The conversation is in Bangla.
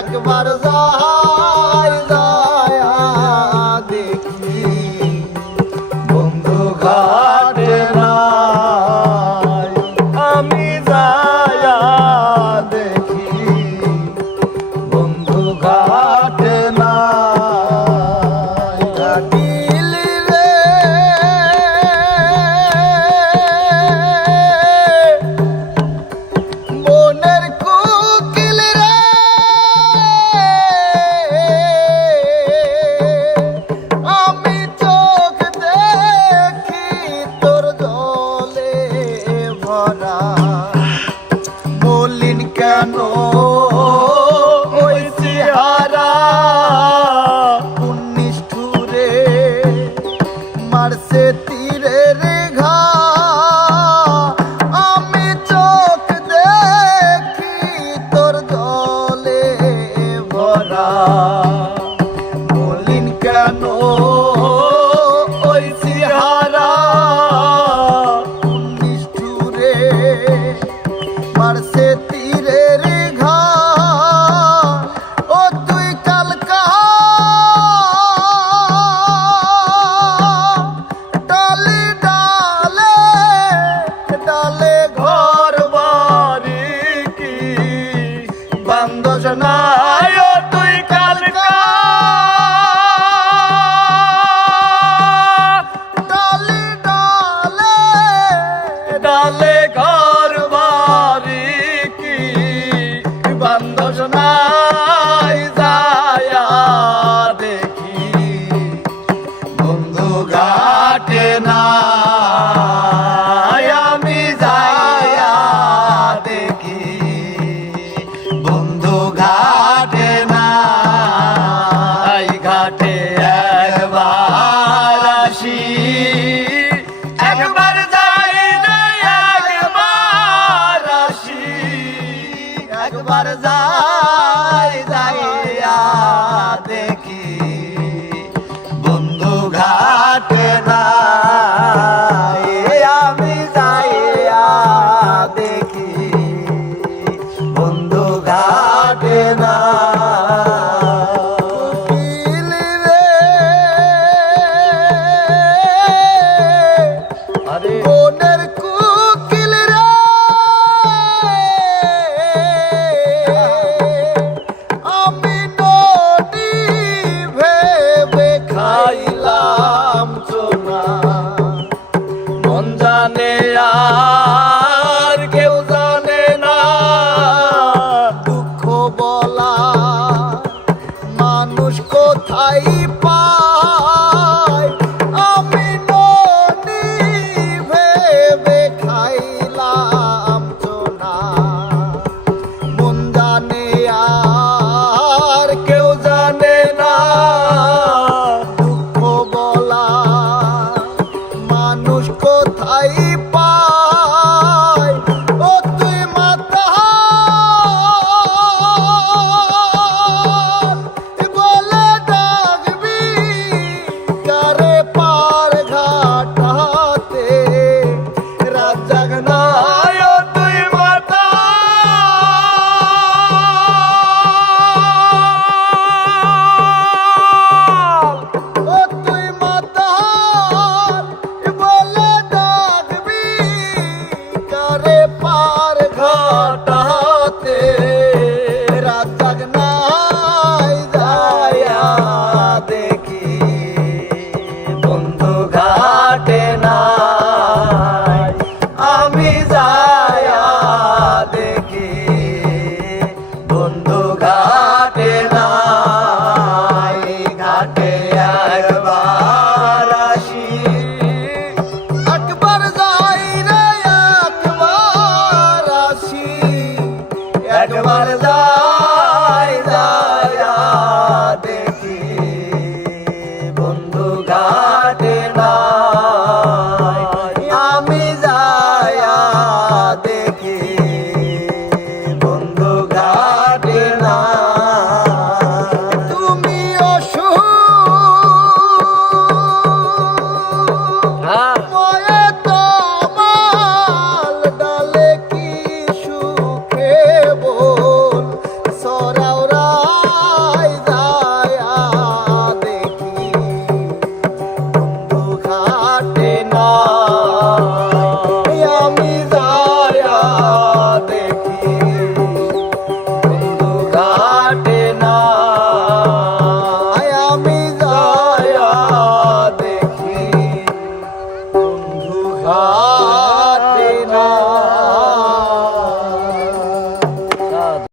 একবার যাই যায়া দেখি বন্ধু ঘাটে নাই আমি যায়া দেখি বন্ধু ঘাটে নাই ডাকিলি রে মনের কোকিল রে আমি চোখ দেখি তোর জলে ভরা মলিন কেন ওই চেহারা নিষ্ঠুরে মারছে তীরের ঘা আমি চোখ দেখি তোর জলে ভরা মলিন কেন ওই চেহারা নিষ্ঠুরে মারছে তীরের ঘা ও তুই কালকা ডালে ডালে ডালে ঘর বাড়ি কি বান্ধস নাই ও তুই কালকা ডালে ডালে ডালে ঘর বাড়ি কি বান্ধস নাই যায়া দেখি বন্ধু ঘাটে নাই আমি যায়া দেখি বন্ধু ঘাটে নাই ঘাটে একবার আসি একবার যাই না একবার আসি একবার যাই যাইয়া দেখি বন্ধু ঘাটে নাই আমি যাইয়া দেখি বন্ধু ঘাটে না ঘাটে না আমি যায়া দেখি বন্ধু ঘাটে না আমি যায়া দেখি বন্ধু ঘাটে